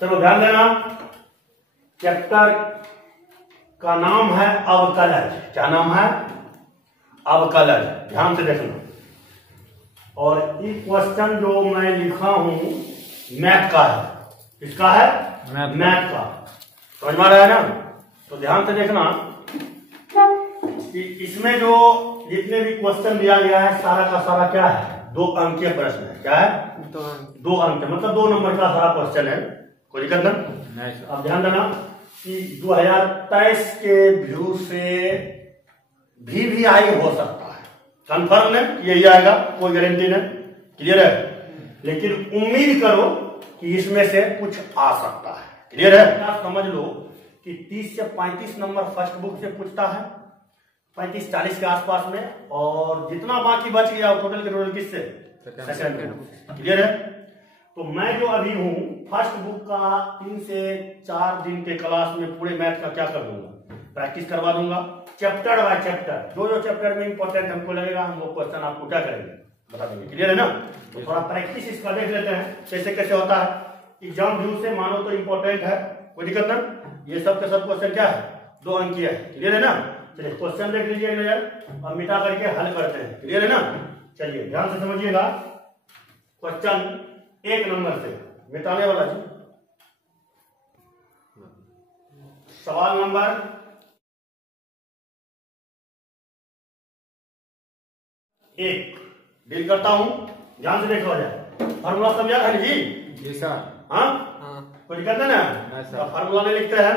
चलो ध्यान देना, चैप्टर का नाम है अवकलज। क्या नाम है? अवकलज। ध्यान से देखना। और ये क्वेश्चन जो मैं लिखा हूं मैथ का है। किसका है? मैथ का। समझ में आ रहा है ना? तो ध्यान से देखना कि इसमें जो जितने भी क्वेश्चन दिया गया है सारा का सारा क्या है? 2 अंकीय प्रश्न है। क्या है? 2 अंक, मतलब 2 नंबर का सारा क्वेश्चन है। कोई दिक्कत नहीं। अब ध्यान देना कि 2023 के व्यू से भी आई हो सकता है। कंफर्म है यही आएगा, कोई गारंटी नहीं। क्लियर है? लेकिन उम्मीद करो कि इसमें से कुछ आ सकता है। क्लियर है? आप समझ लो कि 30 से 35 नंबर फर्स्ट बुक से पूछता है, 35-40 के आसपास में, और जितना बाकी बच गया टोटल के टोटल किससे? सेकंड। क्लियर है? तो मैं जो अभी हूं फर्स्ट बुक का 3 से 4 दिन के क्लास में पूरे मैथ का क्या कर दूंगा? प्रैक्टिस करवा दूंगा चैप्टर बाय चैप्टर। जो चैप्टर में इंपॉर्टेंट हमको लगेगा हम वो क्वेश्चन आपको क्या करेंगे बता देंगे। क्लियर है ना? तो थोड़ा प्रैक्टिस इसका देख लेते हैं कैसे कैसे होता है। एग्जाम व्यू से मानो तो इंपॉर्टेंट है, कोई दिक्कत ना। ये सब के सब क्वेश्चन क्या है? 2 अंकीय है। क्लियर है ना? चलिए क्वेश्चन देख लीजिएगा और मिटा करके हल करते हैं। क्लियर है ना? चलिए ध्यान से समझिएगा। क्वेश्चन 1 नंबर से मिटाने वाला जी। सवाल नंबर 1 डील करता हूं, ध्यान से देखा जाए। फार्मूला समझा है जी? जी सर। हाँ, कोई दिक्कत है ना? तो फार्मूला नहीं लिखते हैं,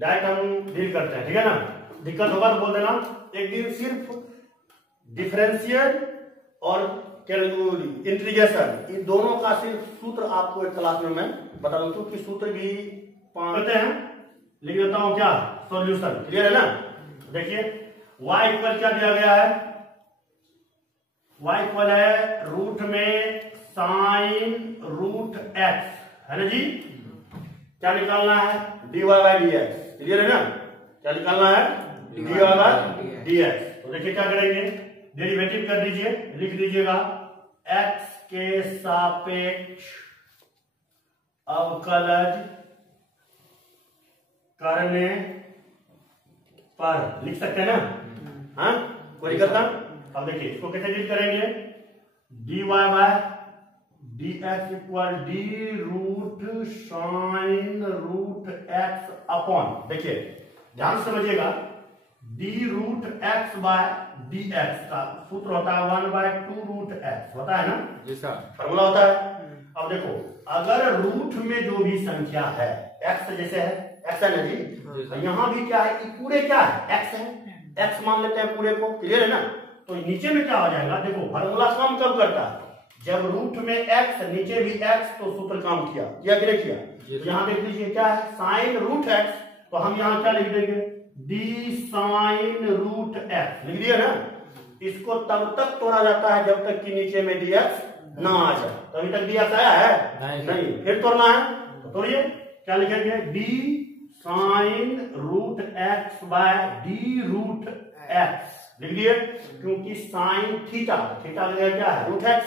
डायरेक्ट हम डील करते हैं। ठीक है ना? दिक्कत होगा तो बोल देना। एक दिन सिर्फ डिफरेंशियल और इंटीग्रेशन इन दोनों का सिर्फ सूत्र आपको एक क्लास में मैं बता दूं कि सूत्र भी पढ़ते हैं। लिख देता हूं क्या? सॉल्यूशन। क्लियर है ना? देखिए y इक्वल क्या दिया गया है? y इक्वल है रूट में साइन रूट x, है ना जी? क्या निकालना है? dy by dx। क्लियर है ना? क्या निकालना है? dy by dx। तो देखिए क्या करेंगे, डेरिवेटिव कर दीजिए, लिख दीजिएगा x के सापेक्ष अवकलज करने पर लिख सकते हैं ना? हाँ, कोई दिक्कत ना? अब देखिए इसको कैसे डील करेंगे? dy by dx equal d root sine root x upon, देखिए ध्यान से समझिएगा, d root x by D x का सूत्र होता है 1/2 रूट एक्स, होता है ना? जी सर। फॉर्मूला होता है। अब देखो अगर रूट में जो भी संख्या है एक्स जैसे है, एक्स है ना जी? यहाँ भी क्या है? पूरे क्या है? एक्स है, एक्स मान लेते हैं पूरे को। क्लियर है ना? तो नीचे में क्या हो जाएगा? देखो फॉर्मूला काम कब करता है? जब रूट में एक्स नीचे भी एक्स, तो सूत्र काम किया कि नहीं किया? तो यहाँ देख लीजिए क्या है? Sine root x. तो हम यहाँ क्या लिख देंगे? डी साइन रूट एक्स लिख दिया ना? इसको तब तक तोड़ा जाता है जब तक कि नीचे में डी एक्स ना आ जाए। तो अभी तक डी एक्स आया है? नहीं। फिर तोड़ना है तो तोड़िए। क्या लिखेंगे? D sine root x by d root x लिख दिए, क्योंकि साइन थीटा, थीटा क्या है? Root x.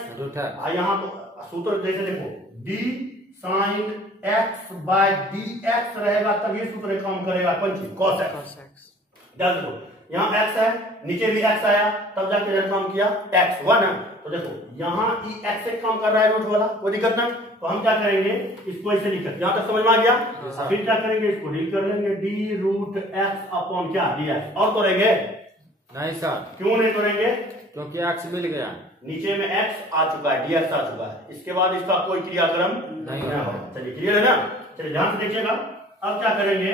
यहाँ तो सूत्र जैसे देखो d sine x by D x रहेगा तब ये सूत्र काम करेगा। पंची कॉस एक्स। देखो यहाँ एक्स है, नीचे भी एक्स आया, तब जाके काम किया एक्स 1 है। तो देखो यहाँ ई एक्स से काम कर रहा है रूट वाला, कोई दिक्कत नहीं। तो हम क्या करेंगे? इसको ऐसे लिखेंगे। यहाँ तक समझ में आ गया? फिर क्या करेंगे? इसको डील कर लेंगे डी रूट एक्स अपॉन क्या? D x. और तोड़ेंगे? नहीं सर। क्यों नहीं तोड़ेंगे? क्योंकि एक्स मिल गया, नीचे में एक्स आ चुका है, डीएक्स आ चुका है। इसके बाद इसका कोई क्रियाक्रम नहीं होगा। चलिए क्लियर है ना? चलिए ध्यान से देखिएगा। अब क्या करेंगे?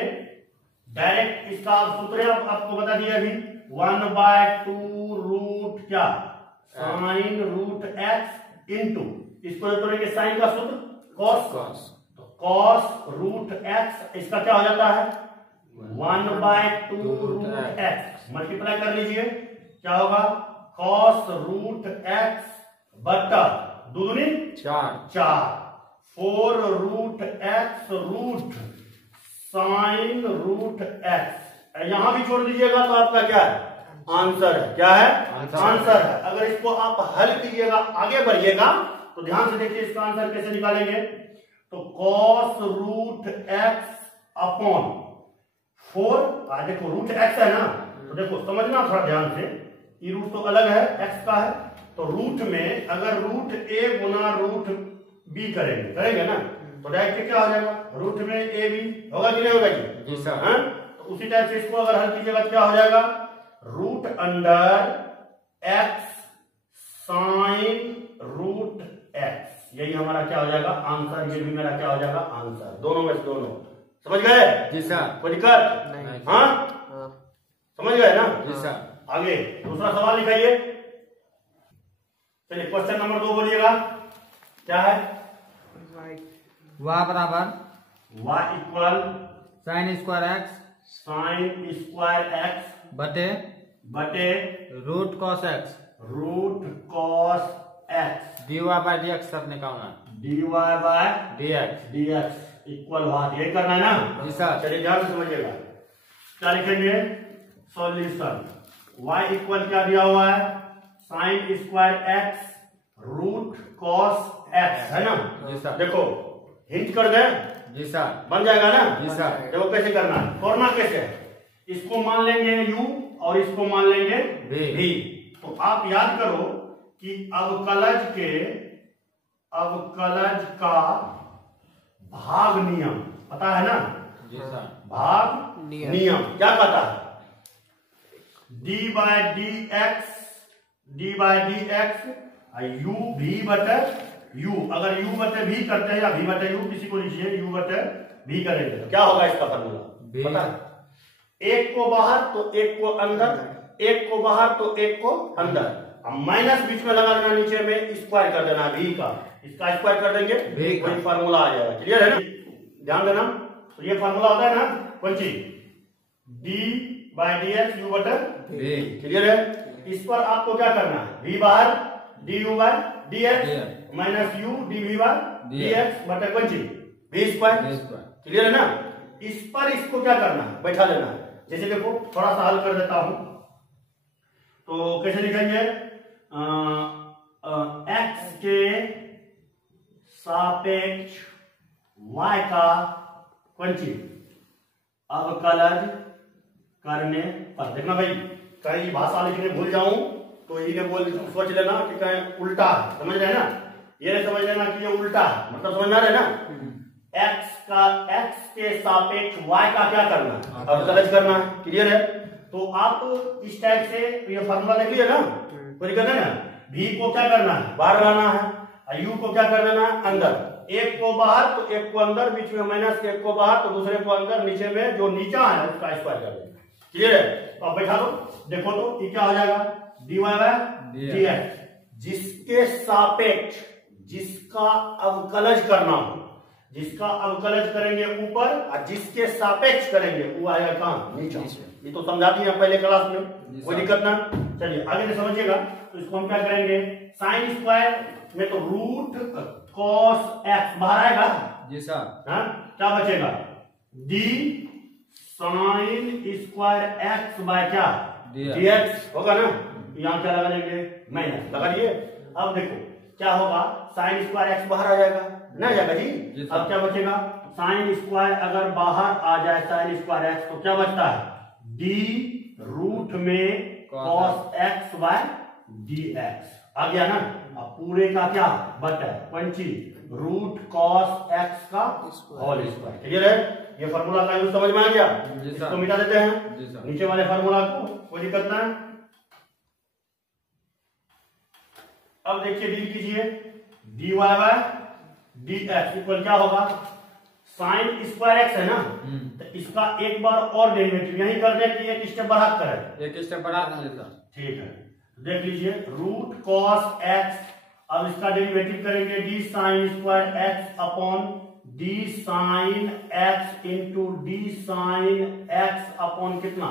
डायरेक्ट इसका सूत्र आपको बता दिया अभी 1/2 रूट क्या? साइन रूट एक्स इंटू, इसको तोड़ेंगे साइन का सूत्र कॉस। तो कॉस रूट एक्स इसका क्या हो जाता है? 1/2 रूट एक्स। मल्टीप्लाई कर लीजिए, क्या होगा? कॉस रूट एक्स बटा दूनी 4 4 root x root sine root x. यहां भी छोड़ दीजिएगा तो आपका क्या है? आंसर है। क्या है? आंसर है। अगर इसको आप हल कीजिएगा, आगे बढ़िएगा, तो ध्यान से देखिए इसका आंसर कैसे निकालेंगे। तो cos रूट एक्स अपॉन 4। देखो रूट एक्स है ना, तो देखो समझना थोड़ा ध्यान से, ये रूट तो अलग है, एक्स का है, तो रूट में अगर रूट ए गुना रूट बी करेंगे ना, तो डायरेक्ट क्या हो जाएगा, रूट में ए बी होगा कि नहीं होगा जी सर। हाँ, तो उसी टाइप से इसको अगर हल कीजिएगा तो क्या हो जाएगा, root under x sine root x, यही हमारा क्या हो जाएगा आंसर, ये भी मेरा क्या हो जाएगा आंसर, दोनों में से दोनों। समझ गए जी सर, कोई दिक्कत नहीं? हाँ समझ गए ना जी सर। आगे दूसरा सवाल लिखाइए। चलिए क्वेश्चन नंबर 2 बोलिएगा, क्या है? y बराबर y equal sine square X बटे root cos X dy by D X सब निकालना, dy बाय dx इक्वल बात यही करना है ना जी सर। चलिए ध्यान से समझिएगा, क्या लिखेंगे, सॉल्यूशन y इक्वल क्या दिया हुआ है, sine square x root cos x है ना जी सर। देखो हिंट कर दे जी सर, बन जाएगा ना जी सर। देखो कैसे करना है, करना कैसे है, इसको मान लेंगे u और इसको मान लेंगे v। तो आप याद करो कि अवकलज का भाग नियम पता है ना जी सर। भाग नियम क्या कहता है, d by D x u भी बटे यू, अगर यू बटे भी करते हैं या भी बटे यू, किसी को लिखिए यू बटे भी करेंगे तो क्या होगा इसका फॉर्मूला पता है, एक को बाहर तो एक को अंदर, एक को बाहर तो एक को अंदर, अब माइनस बीच में लगा देना, नीचे में स्क्वायर कर देना भी का, इसका स्क्वायर कर देंगे वही फार्मूला आ जाएगा। क्लियर है ना, ध्यान देना। तो ये फार्मूला होता है ना कौन चीज, d by D x u बटर वी। क्लियर है, इस पर आपको क्या करना है, वी बाहर d u by D x minus u d v by D x बटर कौन चीज वी स्क्वायर। क्लियर है ना, इस पर इसको क्या करना है, बैठा लेना है। जैसे देखो थोड़ा सा हल कर देता हूं, तो कैसे लिखेंगे, एक्स के सापेक्ष y का कौन चीज अवकलज करने पर। देखना भाई कहीं भाषा लिखने भूल जाऊं तो ये बोल सोच लेना कि कहीं उल्टा है, समझ रहे ना, ये नहीं समझ लेना कि ये उल्टा है, मतलब समझ रहे ना, एक्स के सापेक्ष y का क्या करना है, अवकलज करना है। क्लियर है, तो आप इस टाइप से ये फॉर्मूला देख लिया ना, कोई दिक्कत है ना, v को क्या करना है बाहर लाना है, u को क्या कर देना है अंदर, एक को बाहर तो एक को अंदर, बीच में माइनस, एक को बाहर तो दूसरे को अंदर, नीचे में जो नीचा है उसका स्क्वायर कर देना। क्लियर है, तो आप बैठा दो, देखो तो ये क्या हो जाएगा, dy बाय dx, जिसके सापेक्ष जिसका अवकलज करना हो, जिसका अवकलज करेंगे ऊपर और जिसके सापेक्ष करेंगे वो आएगा कहां नीचे। ये तो समझा दिया पहले क्लास में, कोई दिक्कत ना। चलिए आगे से समझिएगा, तो इसको हम क्या करेंगे, साइन स्क्वायर में तो रूट कॉस एक्स बाहर आएगा जी सर, क्या बचेगा, d sine square x by क्या dx होगा ना, यहाँ क्या लगा लेंगे माइनस लगा दिए। अब देखो क्या होगा, साइन स्क्वायर एक्स बाहर आ जाएगा ना जाएगा जी। अब क्या बचेगा, साइन स्क्वायर अगर बाहर आ जाए साइन स्क्वायर एक्स तो क्या बचता है, डी रूट में cos X by D X आ गया ना। अब पूरे का क्या बटा पंची रूट कॉस एक्स का होल स्क्वायर। क्लियर है, ये फॉर्मूला का यूज समझ में आ गया, इसको मिटा देते हैं नीचे वाले फॉर्मूला को, कोई दिक्कत ना है। अब देखिए डील कीजिए, d Y by D x equal क्या होगा, साइन स्क्वायर एक्स है ना, तो इसका एक बार और डेरिवेटिव यही कर दे कि एक स्टेप बढ़ा करें, एक स्टेप बढ़ा देता, ठीक है। देख लीजिए रूट कॉस एक्स, अब इसका डेरिवेटिव करेंगे D sine square x upon D sine x into d sine x upon कितना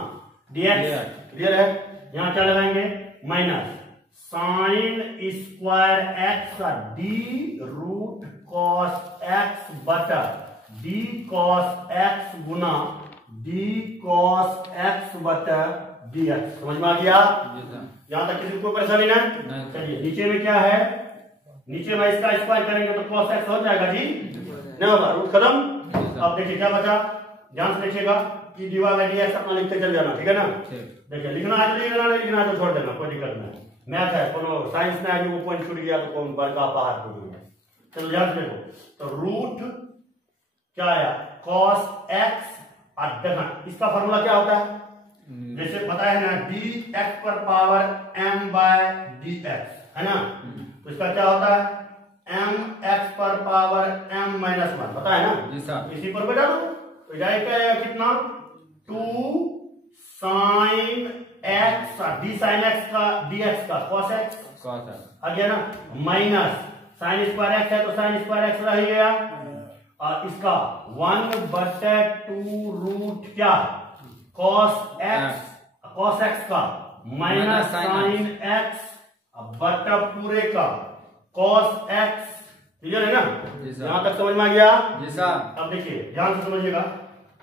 डी एक्स। क्लियर है, यहां क्या लगाएंगे माइनस साइन स्क्वायर एक्स का डी रूट कॉस एक्स बटा डी कॉस एक्स गुना डी कॉस एक्स बटा D x. समझ में आ गया, यहां तक किसी को कोई परेशानी ना। चलिए नीचे में क्या है, नीचे में इसका स्क्वायर करेंगे तो कॉस एक्स हो जाएगा जी, नहीं होगा, रूट खत्म। जी सर। अब देखिए क्या बचा, ध्यान से देखिएगा कि dy बाई dx अपना लिखते चल जाना, ठीक है ना। ठीक। देखिए लिखना है तो लिखना, नहीं लिखना है तो छोड़ देना, कोई दिक्कत नहीं। मैथ है, कोनो साइंस में है, जो पॉइंट छूट गया तो कौन बड़का पहाड़ टूट गया। चलो ध्यान से देखो, तो रूट क्या आया, cos x। और देखना इसका फॉर्मूला क्या होता है, जैसे पता है ना, dx पर पावर m बाय dx है ना, तो इसका क्या होता है mx पर पावर m माइनस 1, पता है ना। जी सर। इसी पर बैठा दो तो जाएगा क्या, कितना 2 sin x d sin x का dx का cos x cos x आ गया ना, माइनस sin स्क्वायर x है तो sin स्क्वायर x रह गया, और इसका 1/2 रूट क्या cos x का माइनस sin x बटा पूरे का cos x। क्लियर है ना, यहां तक समझ में आ गया। जी सर। अब देखिए ध्यान से समझिएगा,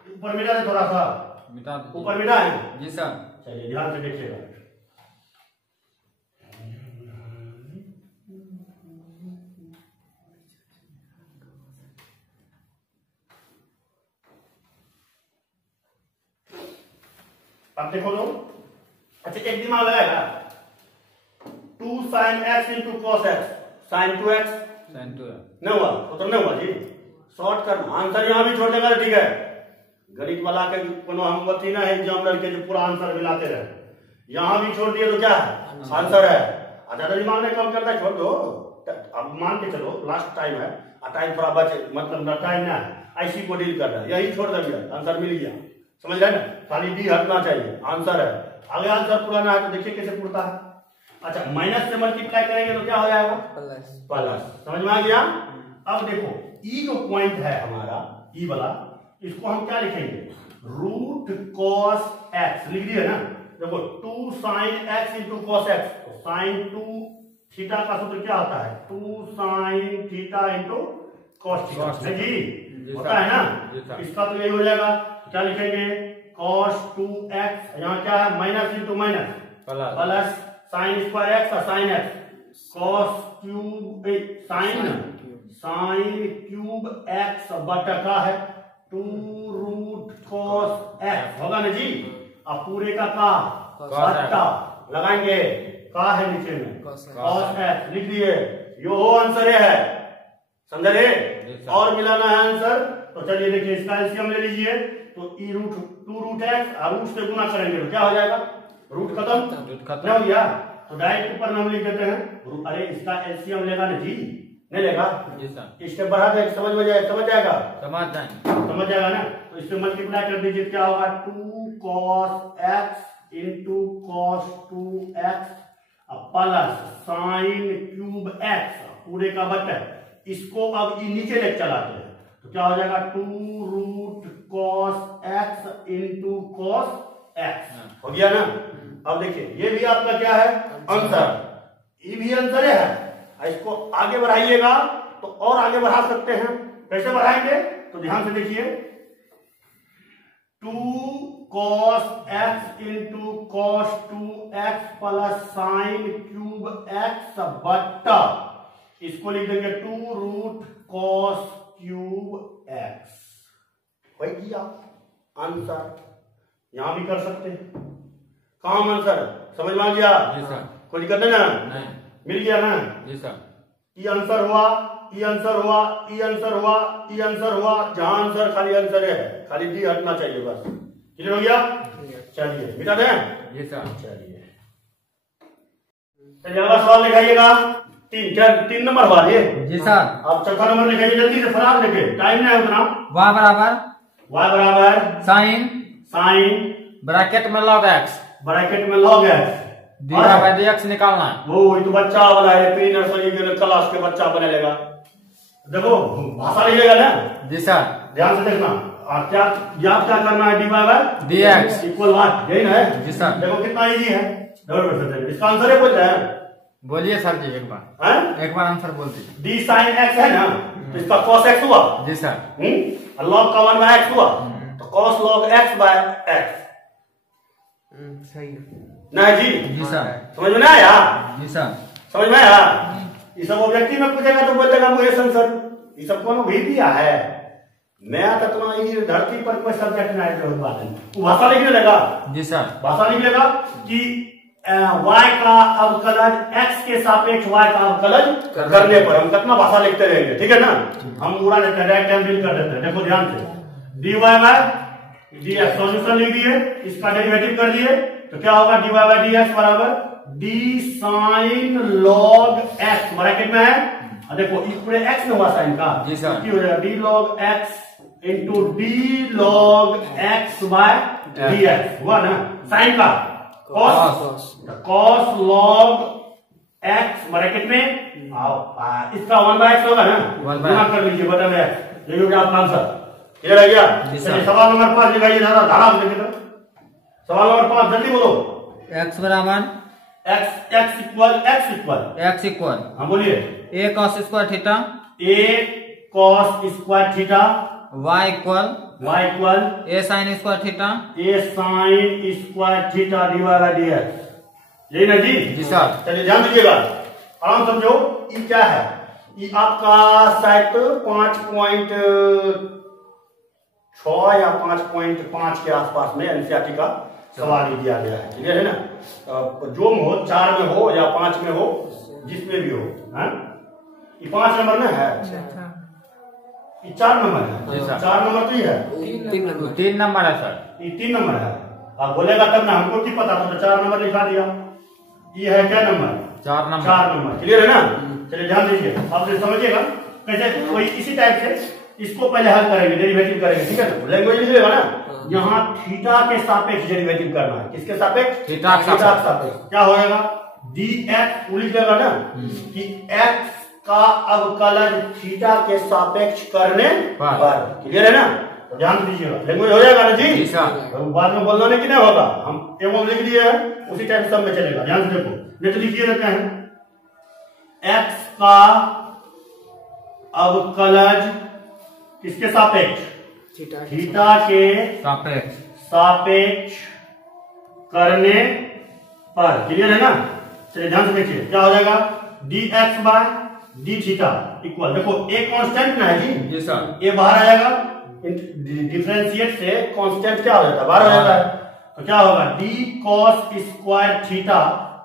ऊपर मिटा है थोड़ा सा, मिटा दीजिए। ऊपर मिटा है। जी सर। चलिए ध्यान से देखिएगा, अब देखो तो, अच्छा एक दिमाग लगाएगा, 2 sin x into cos x sin 2x sin 2 नहीं हुआ, तो नहीं हुआ जी, शॉर्ट करना, आंसर यहां भी छोड़ देगा तो ठीक है। गणित वाला के कोनो हम बती ना है एग्जाम लड़के जो पूरा आंसर मिलाते रहे, यहां भी छोड़ दिए तो क्या है आंसर है। ज्यादा दिमाग नहीं काम करता छोड़ दो, अब मान के चलो लास्ट टाइम है, टाइम थोड़ा बचे, मतलब टाइम ना है, ऐसी को डील कर रहा है, यही छोड़ देंगे, आंसर मिल गया, समझ रहे ना, खाली डी हटना चाहिए, आंसर है। आगे आंसर पुराना है तो देखिए कैसे पुरता है। अच्छा माइनस से मल्टीप्लाई करेंगे तो क्या हो जाएगा प्लस, समझ में आ गया। अब देखो ई जो पॉइंट है हमारा ई वाला, इसको हम क्या लिखेंगे, रूट cos x लिख दिए ना। देखो 2 sin x into cos x, तो sin 2 थीटा का सूत्र क्या होता है, 2 sin theta into cos theta है जी, होता है ना। इसका तो यही हो जाएगा, क्या लिखेंगे cos 2x, यहाँ क्या है minus into minus plus sin square x और sin x cos cube sin cube x बटा का है 2 रूट cos x होगा ना जी। अब पूरे का बटा लगाएंगे, का है नीचे में cos x लिख दिए, यो आंसर है, समझे। और मिलाना है आंसर, तो चलिए देखिए इसका एलसीएम ले लीजिए, तो ई रूट 2 रूट x और रूट से गुना करेंगे तो क्या हो जाएगा, रूट खत्म हो गया, तो डायरेक्ट ऊपर नाम लिख देते हैं। अरे इसका एलसीएम लेगा ना जी, नहीं लेगा, इसके बढ़ा दे, समझ में जाएगा, समझ जाएगा ना। तो इससे मल्टीप्लाई कर दीजिए, क्या होगा 2 cos x into cos 2x plus sign cube x पूरे का बटा, इसको अब नीचे लेके चलाते हैं तो क्या हो जाएगा 2 root cos x into cos x हो गया ना। अब देखिए ये भी आपका क्या है आंसर, ये भी आंसर है। इसको आगे बढ़ाइएगा तो और आगे बढ़ा सकते हैं, कैसे बढ़ाएंगे तो ध्यान से देखिए, 2 cos x into cos 2x plus sign cube x बट्टा, इसको लिख देंगे 2 रूट cos क्यूब x, वही किया आंसर। यहां भी कर सकते हैं, काम आंसर समझ में आ गया, कोई दिक्कत नहीं ना, मिल गया ना जी सर। ये आंसर हुआ, ये आंसर हुआ, ये आंसर हुआ, ये आंसर हुआ, जहां आंसर खाली आंसर है, खाली डी हटना चाहिए बस। क्लियर हो गया, चलिए मिटा दें जी सर। चलिए अगला सवाल लिखाइएगा, 3 नंबर हुआ ये जी सर। अब चौथा नंबर लिखाइए जल्दी से, फटाक लिखे, टाइम नहीं है उतना। y बराबर साइन ब्रैकेट में log x dx निकालना है। वो तो बच्चा वाला है, प्री नर्सरी के क्लास के बच्चा बने लेगा। देखो भाषा लिखेगा ना जी सर, ध्यान से देखना। क्या याद क्या करना है, d by dx equal what, यही ना है जी सर। देखो कितना इजी है, इसका आंसर है, बोलते हैं बोलिए सर जी, एक बार आंसर बोल दीजिए। डी साइन एक्स है ना, तो इसका cos x हुआ जी सर, log का 1 बाय x हुआ, तो cos log x by x सही नहीं जी जी सर। समझ में आया जी सर, समझ में आया। ये सब ऑब्जेक्टिव में पूछेगा तो बोल देगा मुझे आंसर, ये सब कौन वही दिया है। मैं आता तुम्हारा ये धरती पर कोई सब्जेक्ट नहीं है, बात नहीं। वो भाषा लिखने लगा जी सर, भाषा लिखने लगा कि y का अवकलज x के सापेक्ष y का अवकलज करने पर हम कितना भाषा लिखते रहेंगे, ठीक है ना। हम पूरा देते हैं, डायरेक्ट टाइम डील कर देते हैं। देखो ध्यान से, dy बाय dx सॉल्यूशन लिख दिए, इसका डेरिवेटिव कर दिए, तो क्या होगा dy बाय dx बराबर d sin log x bracket में है। देखो इस पूरे x में हुआ साइन का, जी सर, की हो जाएगा d log x into d log x by dx हुआ ना साइन का, cos log x ब्रैकेट में आओ इसका 1/x होगा ना, गुणा कर लीजिए बटा में x, ये हो गया आपका आंसर। क्लियर है क्या। चलिए सवाल नंबर 5 लिखाइए, दादा धारा लिखिए। सवाल नंबर 5 जल्दी बोलो। x बराबर x इक्वल हाँ बोलिए। a cos square theta, a cos square theta, y equal a sin square theta, a sin square theta dy by dx, यही ना जी। जी सर। चलिए ध्यान दीजिएगा, आराम समझो। ये क्या है, ये आपका शायद 5.6 या 5.5 के आसपास में एनसीईआरटी का सवाल ही दिया गया है। क्लियर है ना। जो में हो 4 में हो या 5 में हो, जिसमें भी हो, ये 5 नंबर में है, ये 4 नंबर है। 4 नंबर तो ही है, 3 नंबर है सर, ये 3 नंबर है। आप बोलेगा तब ना, हमको की पता था तो 4 नंबर लिखा दिया। ये है क्या नंबर, 4 नंबर। 4 नंबर। क्लियर है ना। चलिए ध्यान दीजिए, आप समझिएगा कैसे। कोई इसी टाइप से इसको पहले हल करेंगे, डेरिवेटिव करेंगे, ठीक है। लैंग्वेज लिख लेगा ना, यहाँ थीटा के सापेक्ष डेरिवेटिव करना है। किसके सापेक्ष, थीटा के सापेक्ष। क्या होगा dx लिख लेगा ना कि x का अवकलज थीटा के सापेक्ष करने पर। क्लियर है ना। तो ध्यान दीजिएगा, लैंग्वेज हो जाएगा ना जी। बाद में बोलना नहीं कि नहीं होगा, हम एवं लिख दिए हैं उसी टाइप सब में चलेगा। ध्यान से देखो, नहीं तो लिखिए रहते हैं x का अवकलज किसके सापेक्ष, थीटा के सापेक्ष करने पर। क्लियर है ना। चलिए ध्यान से देखिए, क्या हो जाएगा dx by D theta equal, देखो a कांस्टेंट ना है जी सर, a बाहर आ जाएगा, डिफरेंशिएट से कांस्टेंट क्या हो जाता है, बाहर हो जाता है। तो क्या होगा d cos square theta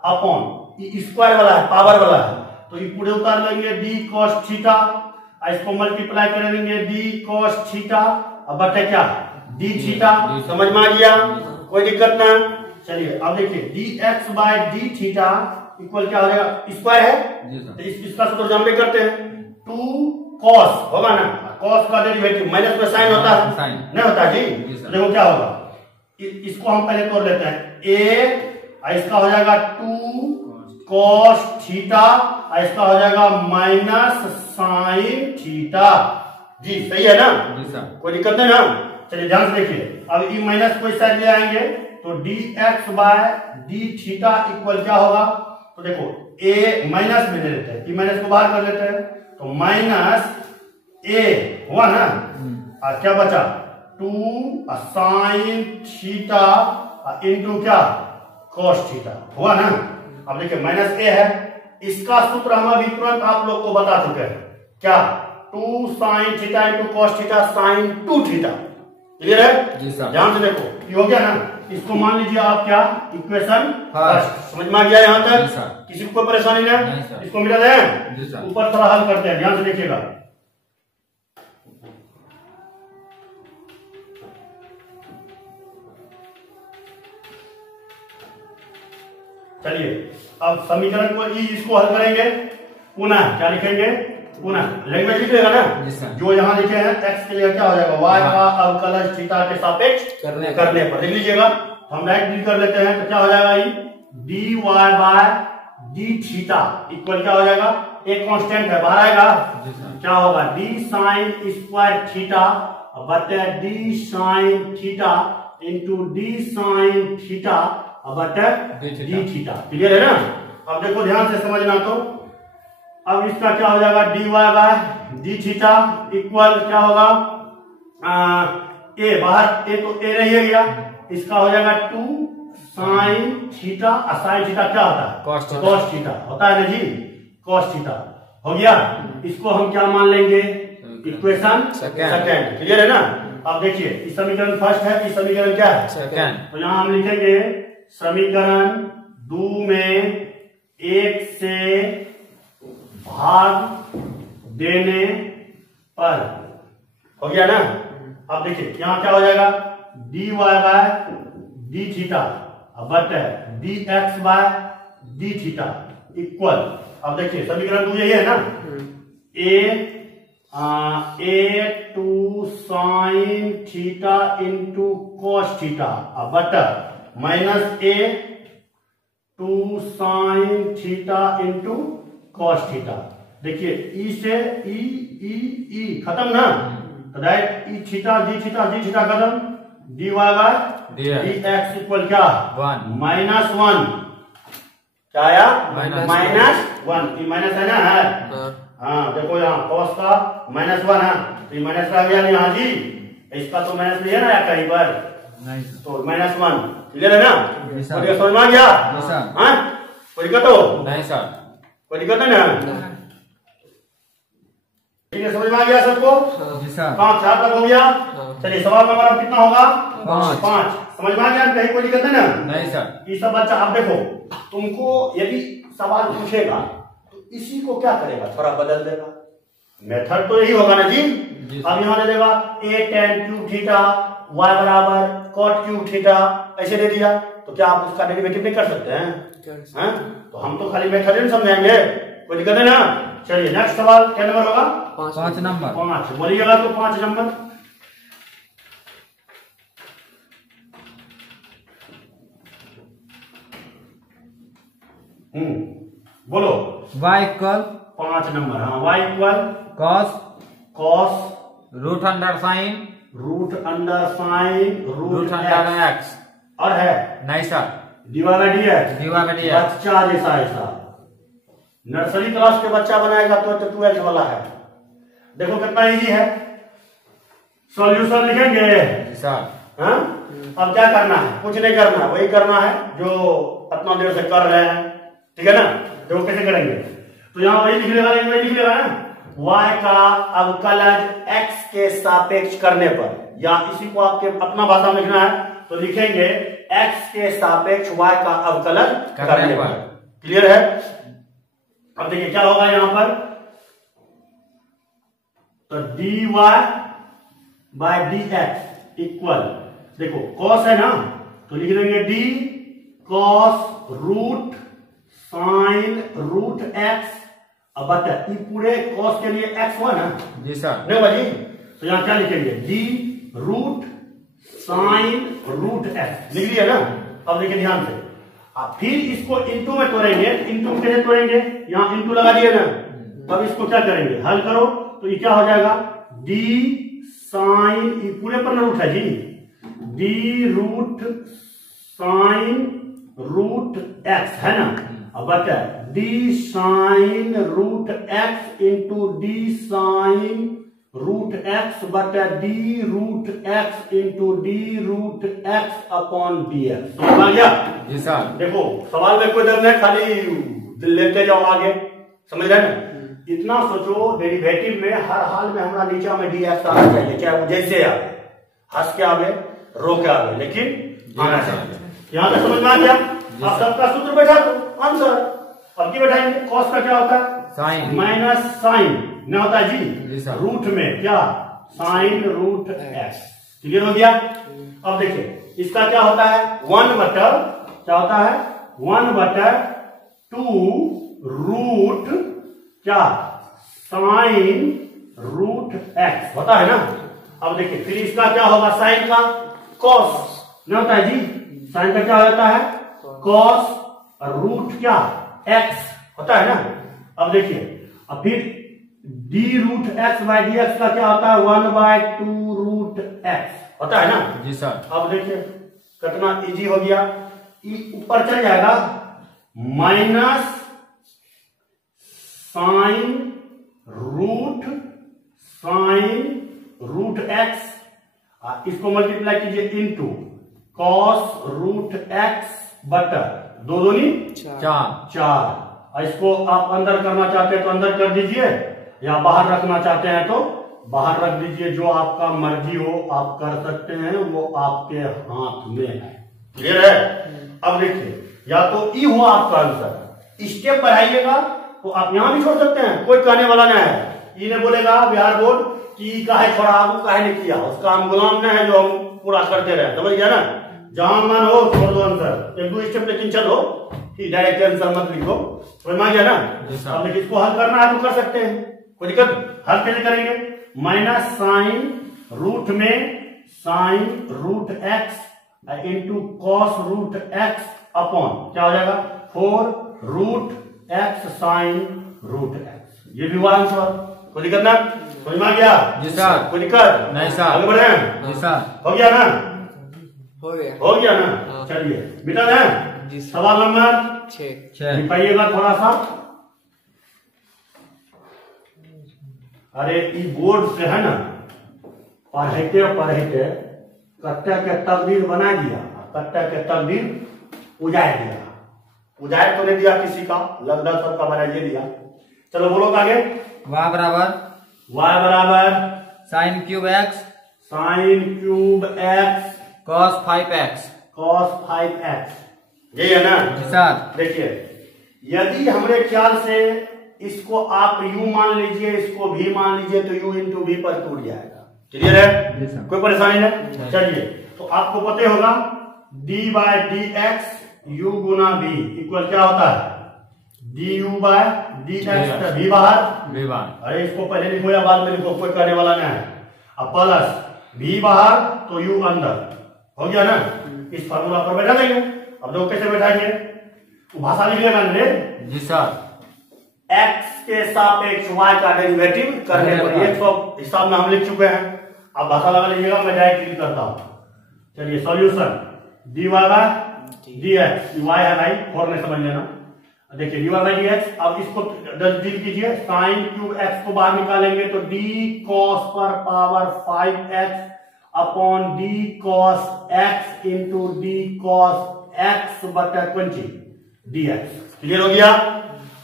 upon, ये स्क्वायर वाला है, पावर वाला है, तो ये पूरे उतार लेंगे d cos थीटा, इसको मल्टीप्लाई कर लेंगे d cos थीटा, अब बटे क्या d थीटा। समझ में आ गया, कोई दिक्कत ना। चलिए अब देखिए dx by D theta equal क्या हो जाएगा, स्क्वायर है तो इसका सूत्र जानबे करते हैं, 2 cos होगा ना, cos का डेरिवेटिव माइनस में साइन होता है, नहीं होता जी। देखो क्या होगा, इसको हम पहले तोड़ लेते हैं, a इसका हो जाएगा 2 cos थीटा, इसका हो जाएगा माइनस साइन थीटा जी। सही है ना, कोई दिक्कत नहीं ना। चलिए ध्यान से देखिए, अब ये माइनस कोई साइड ले आएंगे तो dx by D theta equal क्या होगा, तो देखो a माइनस में ले लेते हैं, ये माइनस को बाहर कर लेते हैं, तो माइनस a हुआ ना, और क्या बचा 2 साइन थीटा इंटू क्या cos थीटा हुआ ना। अब देखिए माइनस a है, इसका सूत्र हम अभी तुरंत आप लोग को बता चुके हैं, क्या 2 sign theta into cos theta sine 2 theta. Clear है। ध्यान से देखो, ये हो गया ना, इसको मान लीजिए आप क्या इक्वेशन फर्स्ट। समझ में आ गया यहाँ तक, किसी को कोई परेशानी नहीं, इसको मिला है। ऊपर थोड़ा हल करते हैं, ध्यान से देखिएगा। चलिए अब समीकरण को इसको हल करेंगे, पुनः क्या लिखेंगे, पुनः लैंग्वेज लिखेगा ना, जो यहाँ लिखे हैं x के लिए क्या हो जाएगा, y का अवकलज थीटा के सापेक्ष करने पर लिख लीजिएगा। हम डायरेक्ट डील कर लेते हैं, तो क्या हो जाएगा ये dy by D theta equal क्या हो जाएगा, एक कांस्टेंट है बाहर आएगा, क्या होगा d साइन स्क्वायर थीटा बटे d sign theta into d sine theta बटे d थीटा। क्लियर है ना। अब देखो ध्यान से समझना, तो अब इसका क्या हो जाएगा dy by D theta equal क्या होगा, a बाहर, a तो a रह गया, इसका हो जाएगा 2 साइन थीटा, साइन थीटा क्या होता है, कॉस थीटा होता है ना जी, कॉस थीटा हो गया। इसको हम क्या मान लेंगे, इक्वेशन सेकेंड। क्लियर है ना? अब देखिए इस समीकरण फर्स्ट है, इस समीकरण क्या है? सेकेंड। तो यहाँ हम लिखेंगे समीकरण 2 में 1 से भाग देने पर हो गया ना। अब देखिए यहाँ क्या हो जाएगा, dy बाय डी थीटा बट D X by D theta equal. अब देखिए समीकरण 2 यही है ना, A two sine theta into cos theta बट minus A two sine theta into cos theta. देखिए ई से ई खत्म ना, तो डायरेक्ट ई थीटा डी थीटा खत्म, D Y by D x equal क्या? 1 -1। क्या आया? -1। माइनस है ना? है। हाँ देखो यहाँ कॉस का -1 है, तो माइनस का गया नहीं। हाँ जी, इसका तो माइनस नहीं है ना कहीं पर, तो -1। क्लियर है ना? समझ में आ गया? हाँ, कोई दिक्कत हो? नहीं सर, कोई दिक्कत है ना? ठीक है, समझ में आ गया सबको? जी सर। 5 4 तक हो गया। चलिए सवाल नंबर अब कितना होगा? 5। समझ में आ गया? कहीं कोई दिक्कत है ना? नहीं सर। ये सब बच्चा अब देखो, तुमको यदि सवाल पूछेगा तो इसी को क्या करेगा, थोड़ा बदल देगा। मेथड तो यही होगा ना जी। अब यहाँ दे देगा a tan cube theta y बराबर cot क्यूब थीटा, ऐसे दे दिया, तो क्या आप उसका डेरिवेटिव नहीं कर सकते हैं? तो हम तो खाली मेथड ही समझाएंगे, कोई दिक्कत है ना? चलिए नेक्स्ट सवाल क्या नंबर होगा? 5 नंबर। 5 बोलिएगा तो 5 नंबर। बोलो। y equal 5 number. हाँ, y equal cos root under sine root under x। और है नहीं सर, डिवाइड डी है बच्चा जैसा ऐसा नर्सरी क्लास के बच्चा बनाएगा तो 12th वाला है। देखो कितना इजी है, सॉल्यूशन लिखेंगे सर। हाँ? अब क्या करना है? कुछ नहीं करना, वही करना है जो अपना देर से कर रहे हैं। ठीक है ना? देखो कैसे करेंगे, तो यहाँ वही लिख लेगा ना, y का अवकलज x के सापेक्ष करने पर, या इसी को आपके अपना भाषा में लिखना है तो लिखेंगे x के सापेक्ष y का अवकलज करने पर। क्लियर है? अब देखिए क्या होगा यहाँ पर, तो dy by D x equal, देखो cos है ना, तो लिख देंगे d cos root sine root x। अब बता ये पूरे cos के लिए x हुआ ना? जी सर। नहीं भाई, तो यहाँ क्या लिखेंगे, d root sine root x लिख लिया ना? अब देखिए ध्यान से, अब फिर इसको इंटू में तोड़ेंगे। इंटू कैसे तोड़ेंगे? यहाँ इंटू लगा दिए ना, अब इसको क्या करेंगे, हल करो, तो ये क्या हो जाएगा, d साइन, ये पूरे पर रूट है जी, d root sine root x है ना? अब बता d sine root x into d sine root x बटा d root x into d root x upon d x. समझ आ गया? जी सर। देखो सवाल में कोई दर्द नहीं, खाली लेते जाओ आगे, समझ रहे ना? इतना सोचो, डेरिवेटिव में हर हाल में हमारा नीचे में डी एक्स आना चाहिए, चाहे वो जैसे आवे, हंस के आवे, रो के आवे, लेकिन आना चाहिए। यहाँ तक समझ में आ गया? आप सबका सूत्र बैठा दो, आंसर अब की बैठाएंगे। कॉस का क्या होता है? साइन माइनस साइन न होता है जी रूट में क्या, साइन रूट एक्स। क्लियर हो गया? अब देखिए इसका क्या होता है, 1 बटा क्या होता है, 1 बटा 2 रूट क्या, साइन रूट एक्स होता है ना? अब देखिए फिर इसका क्या होगा, साइन का कॉस न होता है जी, साइन का क्या होता है, कॉस रूट क्या एक्स होता है ना? अब देखिए, अब फिर d root x by D x का क्या होता है, 1/2 रूट एक्स होता है ना? जी सर। अब देखिए कितना इजी हो गया, ऊपर चल जाएगा माइनस साइन रूट एक्स, इसको मल्टीप्लाई कीजिए इनटू कॉस रूट एक्स बटा 2 दूनी 4। इसको आप अंदर करना चाहते हैं तो अंदर कर दीजिए, या बाहर रखना चाहते हैं तो बाहर रख दीजिए, जो आपका मर्जी हो आप कर सकते हैं, वो आपके हाथ में है। क्लियर है? अब देखिए, या तो ई हो आपका आंसर, स्टेप बढ़ाइएगा तो आप यहां भी छोड़ सकते हैं, कोई कहने वाला नहीं है। ई ने बोलेगा बिहार बोर्ड कि काहे छोड़ा, आपको काहे नहीं किया, उसका हम गुलाम नहीं है जो हम पूरा करते रहे। समझ गया ना? जहां मन हो छोड़ दो आंसर, एक दो स्टेप लेकिन चलो, डायरेक्ट आंसर मत लिखो। समझ में आ गया ना? अब लेकिन इसको हल करना है तो कर सकते हैं, कोई दिक्कत। हल कैसे करेंगे? माइनस साइन रूट में sine root x into cos root x upon क्या हो जाएगा 4 root x sine root x. ये भी हुआ आंसर, कोई दिक्कत ना? समझ में आ गया? जी सर। कोई दिक्कत नहीं सर। आगे बढ़े? जी सर। हो गया ना? हो गया। हो गया ना? चलिए बेटा है जी सर। सवाल नंबर 6 लिखाइएगा थोड़ा सा। अरे ई बोर्ड से है ना, पढ़ते पढ़ते कट्टा के तकदीर बना दिया, कट्टा के तकदीर उजाड़ दिया। उजाड़ तो नहीं दिया किसी का, लगभग सबका बनाइए दिया। चलो बोलो आगे। y बराबर sine cube x sine cube x cos 5x। Cos 5x, यही है ना? जी सर। देखिए, यदि हमारे ख्याल से इसको आप u मान लीजिए, इसको v मान लीजिए, तो u इंटू v पर टूट जाएगा। क्लियर है? जी सर। कोई परेशानी नहीं? चलिए, तो आपको पता ही होगा d by D x u गुना v इक्वल क्या होता है? du by D x, v बाहर। अरे इसको पहले लिखो या बाद में लिखो, कोई करने वाला नहीं है। अब प्लस v बाहर तो u अंदर, हो गया ना? इस फार्मूला पर बैठा देंगे। अब लोग कैसे बैठाएंगे? भाषा लिख लेगा रे। जी सर। x के सापेक्ष y का डेरिवेटिव करने पर, ये तो हिसाब में हम लिख चुके हैं। अब भाषा लगा लीजिएगा, मैं डायरेक्ट लिख करता हूं। चलिए solution dy by dx, y है भाई, और नहीं समझ लेना। देखिए dy बाय dx, अब इसको डील कीजिए, साइन क्यूब x को बाहर निकालेंगे तो d cos पर power 5x upon d cos x into d cos x बटा 20 dx। क्लियर हो गया?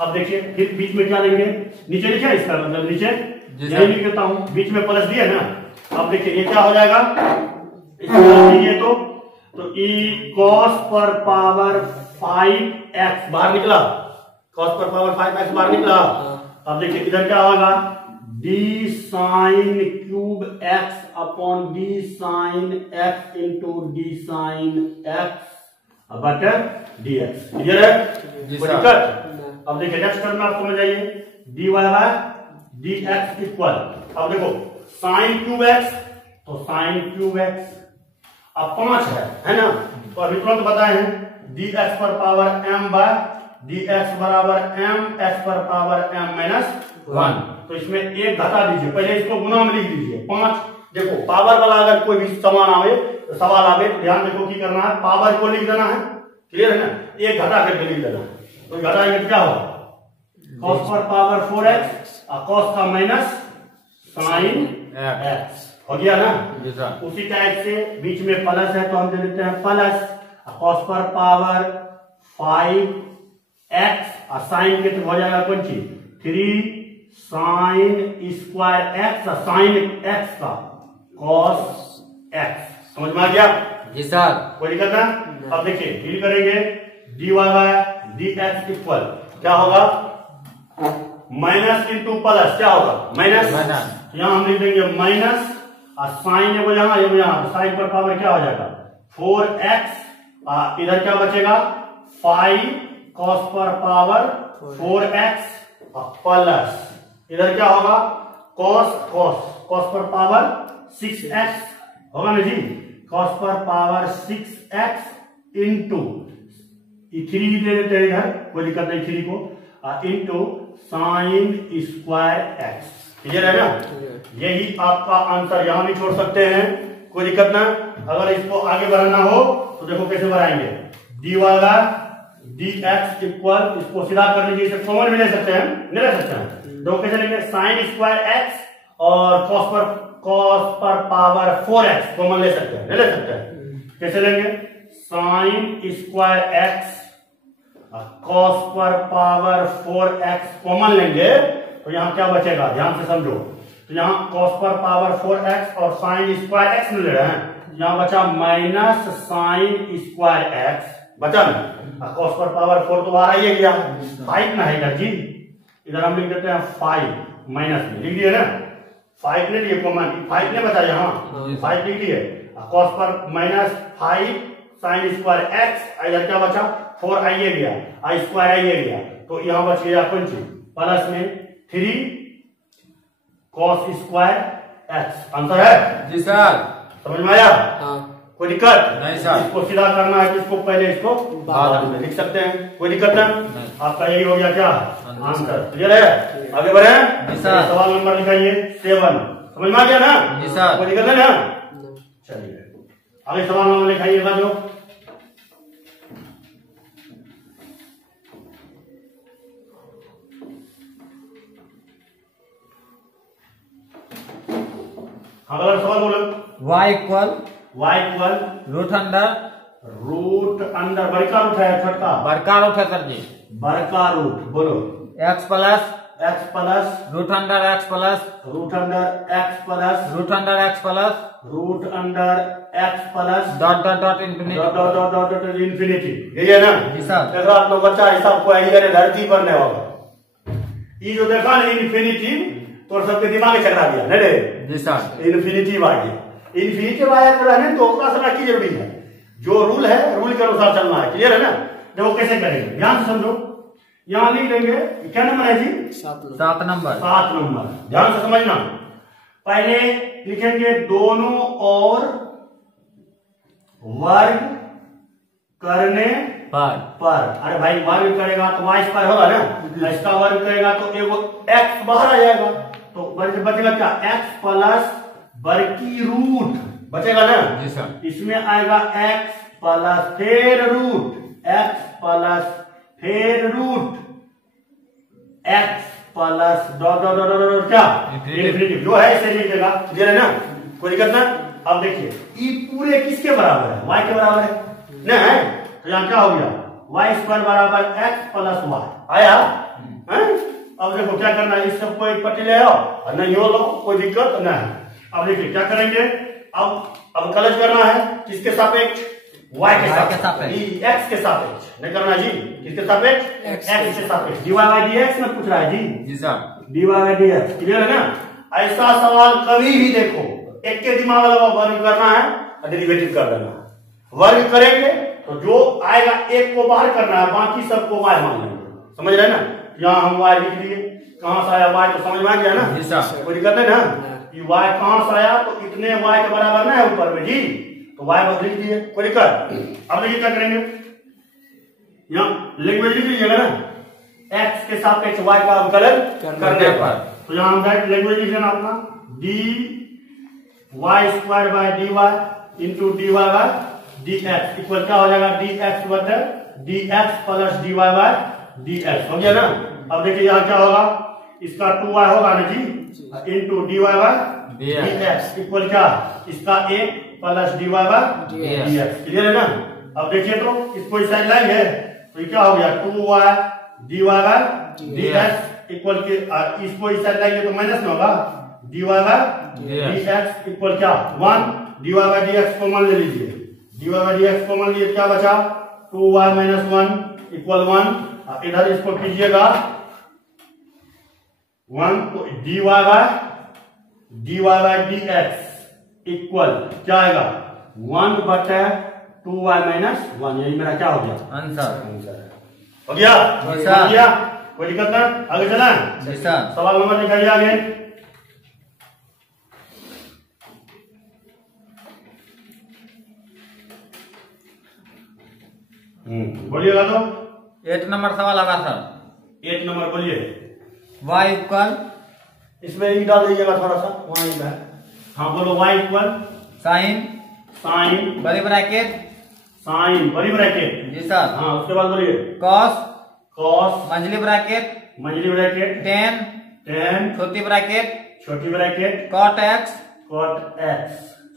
अब देखिए फिर बीच में क्या लेंगे? नीचे लिखा इसका मतलब नीचे यही लिख देता हूं, बीच में प्लस दिया ना। अब देखिए ये क्या हो जाएगा, इसको तो e cos पर पावर 5x बाहर निकला, cos पर पावर 5x बाहर निकला। अब देखिए इधर क्या होगा, d sine cube x upon d sine x into d sine x बटा dx। क्लियर है? कोई दिक्कत? अब देखिए नेक्स्ट टर्म में आप समझ जाइए, dy बाय dx इक्वल, अब देखो साइन क्यूब x तो साइन क्यूब x, अब 5 है ना? तो अभी तुरंत बताए हैं dx पर पावर m बाय dx बराबर m x पर पावर m माइनस 1। तो इसमें एक घटा दीजिए, पहले इसको गुना में लिख दीजिए 5। देखो पावर वाला अगर कोई भी सवाल आवे तो ध्यान देखो की करना है, पावर को लिख देना है। क्लियर है ना? एक घटा करके लिख देना है, तो घटाएंगे क्या होगा, cos पर पावर 4x और cos का माइनस साइन x। हो गया ना? उसी टाइप से बीच में प्लस है तो हम दे देते हैं प्लस cos पर पावर 5x और साइन के तो हो जाएगा कौन चीज 3 साइन स्क्वायर x और साइन x का cos x। समझ में आ गया? जी सर। कोई दिक्कत ना? अब देखिए डील करेंगे, dy बाय dx इक्वल क्या होगा, माइनस इंटू प्लस क्या होगा, माइनस। यहां हम लिख देंगे माइनस और साइन है वो यहां साइन पर पावर क्या हो जाएगा 4x, इधर क्या बचेगा 5 cos पर पावर 4x और प्लस इधर क्या होगा cos पर पावर 6x होगा ना जी, cos पर पावर 6x इंटू 3 ले लेते हैं इधर, कोई दिक्कत नहीं 3 को, into sine square x। Clear है ना? यही आपका आंसर, यहां भी छोड़ सकते हैं, कोई दिक्कत ना। अगर इसको आगे बढ़ाना हो तो देखो कैसे बढ़ाएंगे, dy बाय dx इक्वल, इसको सीधा कर लीजिए, इसे कॉमन भी ले सकते हैं, नहीं ले सकते हैं, देखो कैसे लेंगे, साइन स्क्वायर x और cos पर पावर 4x कॉमन ले सकते हैं, नहीं ले सकते हैं, कैसे लेंगे, साइन स्क्वायर x cos पर पावर 4x कॉमन लेंगे तो यहां क्या बचेगा, ध्यान से समझो, तो यहाँ cos पर पावर 4x और sin स्क्वायर x ले रहे हैं, यहाँ बचा माइनस sin स्क्वायर x बचा ना, cos पर पावर 4 तो बाहर आइए गया 5 ना है इधर जी, इधर हम लिख देते हैं 5 माइनस में लिख दिए ना, 5 ले लिए कॉमन, 5 ने बचा यहाँ 5 लिख दिए, cos पर माइनस 5 sin स्क्वायर x, इधर क्या बचा 4 आइए गया, आई स्क्वायर आइए गया, तो यहाँ बच गया कौन चीज प्लस में 3 cos स्क्वायर x। आंसर है जी सर। समझ में आया? हाँ। कोई दिक्कत नहीं सर। इसको सीधा करना है, इसको पहले इसको बाद में लिख सकते हैं, कोई दिक्कत नहीं। आपका यही हो गया क्या आंसर, क्लियर है? आगे बढ़े सवाल नंबर लिखाइए 7। समझ में आ गया ना? जी सर। कोई दिक्कत है ना? चलिए आगे सवाल नंबर लिखाइएगा जो अगला सवाल बोलो। y equal y equal root under बड़का रूट है छोटा बड़का रूट है सर जी, बड़का रूट बोलो x plus root under x plus root under x plus dot dot dot infinity, यही है ना? जी सर। देखो आप लोग बच्चा हिसाब को आइए धरती पर नहीं होगा, ये जो देखा ना इन्फिनिटी तो सबके दिमाग में चकरा दिया नहीं रे? जी सर। इन्फिनिटी आ गया, इन्फिनिटी आया तो रहने तो उसका समझ की जरूरी है, जो रूल है रूल के अनुसार चलना है, क्लियर है ना? देखो कैसे करेंगे, ध्यान से समझो, यहाँ लिख देंगे क्या नंबर है जी 7 नंबर। 7 नंबर, ध्यान से समझना। पहले लिखेंगे दोनों और वर्ग करने पर। अरे भाई वर्ग करेगा तो y स्क्वायर होगा ना, इसका वर्ग करेगा तो एगो x बाहर आ जाएगा, तो बचेगा क्या x प्लस वर्ग रूट बचेगा ना? जी सर। इसमें आएगा x प्लस फिर रूट, x प्लस फिर root x plus dot dot dot क्या इन्फिनिटी जो है इसे लिखेगा, क्लियर है ना? कोई दिक्कत ना? अब देखिए ये पूरे किसके बराबर है, y के बराबर है ना? है तो यहाँ क्या हो गया y स्क्वायर बराबर x प्लस y आया है? अब देखो क्या करना है, इस सबको एक पट्टी ले आओ और नहीं हो लो, कोई दिक्कत नहीं। अब देखिए क्या करेंगे, अब कलज करना है किसके सापेक्ष, y के सापेक्ष, x के सापेक्ष नहीं करना जी, किसके सापेक्ष x के सापेक्ष, dy बाय dx में पूछ रहा है जी sir. dy by dx, clear है ना? ऐसा सवाल कभी भी देखो एक के दिमाग लगा वर्ग करना है और डेरिवेटिव कर देना है, वर्ग करेंगे तो जो आएगा एक को बाहर करना है, बाकी सबको y मान लेंगे, समझ रहे ना? यहाँ हम y लिख दिए, कहां से आया y तो समझ में आ गया ना? कोई दिक्कत है ना? ये y कहां से आया तो इतने y के बराबर ना है ऊपर में जी, तो y बस लिख दिए, कोई दिक्कत? अब देखिए क्या करेंगे, यहाँ लैंग्वेज लिख लीजिएगा ना, x के सापेक्ष y का अवकलन करने पर, तो यहाँ हम डायरेक्ट लैंग्वेज लिख लेना अपना dy square by dy into dy by dx equal क्या हो जाएगा dx बटे dx plus dy by dx, हो गया ना? अब देखिए यहाँ क्या होगा, इसका 2y होगा ना जी into dy by dx equal क्या, इसका 1 plus dy by dx, clear है ना? अब देखिए तो इसको इस साइड लाएंगे तो क्या हो गया 2y dy by dx equal के, इसको इस साइड लाएंगे तो माइनस में होगा dy बाय dx इक्वल क्या 1, dy बाय dx कॉमन ले लीजिए, dy बाय dx कॉमन लिए क्या बचा 2y माइनस 1 इक्वल 1, इधर इसको कीजिएगा 1, तो dy बाय dx इक्वल क्या आएगा 1 बटे 2y माइनस 1, यही मेरा क्या हो गया आंसर हो गया? हो गया, कोई दिक्कत ना? आगे चला सवाल नंबर लिखाइए आगे। बोलिएगा तो 8 नंबर सवाल होगा सर। 8 नंबर बोलिए। y इक्वल, इसमें ई डाल दीजिएगा थोड़ा सा, वहां ई है। हाँ बोलो y इक्वल साइन बड़ी ब्रैकेट साइन बड़ी ब्रैकेट जी सर। हाँ उसके बाद बोलिए कॉस मंझली ब्रैकेट टेन छोटी ब्रैकेट कॉट एक्स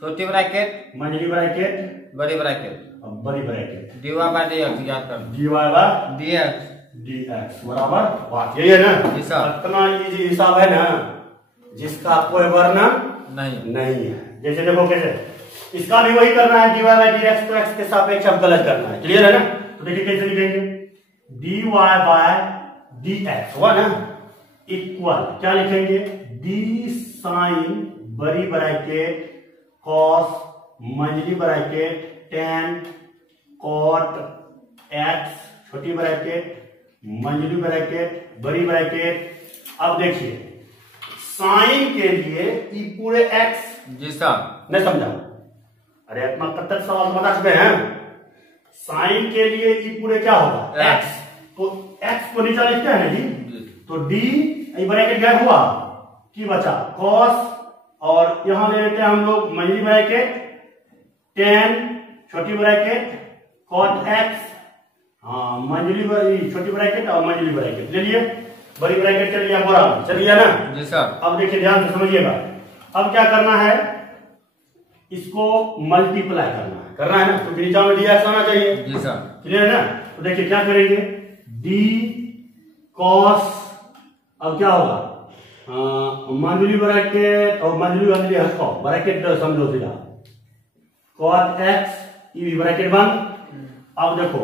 छोटी ब्रैकेट मंझली ब्रैकेट बड़ी ब्रैकेट dy बाय dx याद कर, dy बाय dx बराबर वाट, यही है ना? जी सर। इतना इजी हिसाब है ना, जिसका कोई वर्णन नहीं है। जैसे देखो कैसे, इसका भी वही करना है, dy बाई डी एक्स, तो एक्स के सापेक्ष अवकलन करना है। क्लियर है ना? तो देखिए कैसे लिखेंगे, dy बाय डी एक्स हुआ ना, इक्वल क्या लिखेंगे, डी साइन बड़ी ब्रैकेट कॉस मंझली ब्रैकेट टेन कॉट एक्स छोटी ब्रैकेट मंझली ब्रैकेट बड़ी ब्रैकेट। अब देखिए साइन के लिए ई पूरे एक्स, जी सर, नहीं समझा? अरे अपना कब तक सवाल बता चुके हैं। साइन के लिए ई पूरे क्या होगा, एक्स, तो एक्स को नीचे लिखते हैं ना जी, तो डी ब्रैकेट गैप हुआ कि बचा कॉस, और यहां ले लेते हैं हम लोग मंझली ब्रैकेट टेन छोटी ब्रैकेट कॉट एक्स, हाँ मंझली छोटी ब्रैकेट और मंझली ब्रैकेट ले लिए, बड़ी ब्रैकेट चल गया बराबर, चल गया ना जी सर। अब देखिए ध्यान से समझिएगा, अब क्या करना है, इसको मल्टीप्लाई करना है ना, तो नीचे में डी एक्स आना चाहिए, जी सर। क्लियर है ना? तो देखिए क्या करेंगे, डी कॉस, अब क्या होगा, मंझली ब्रैकेट और मंझली हटो ब्रैकेट समझो सीधा, कॉट एक्स ई ब्रैकेट बंद। अब देखो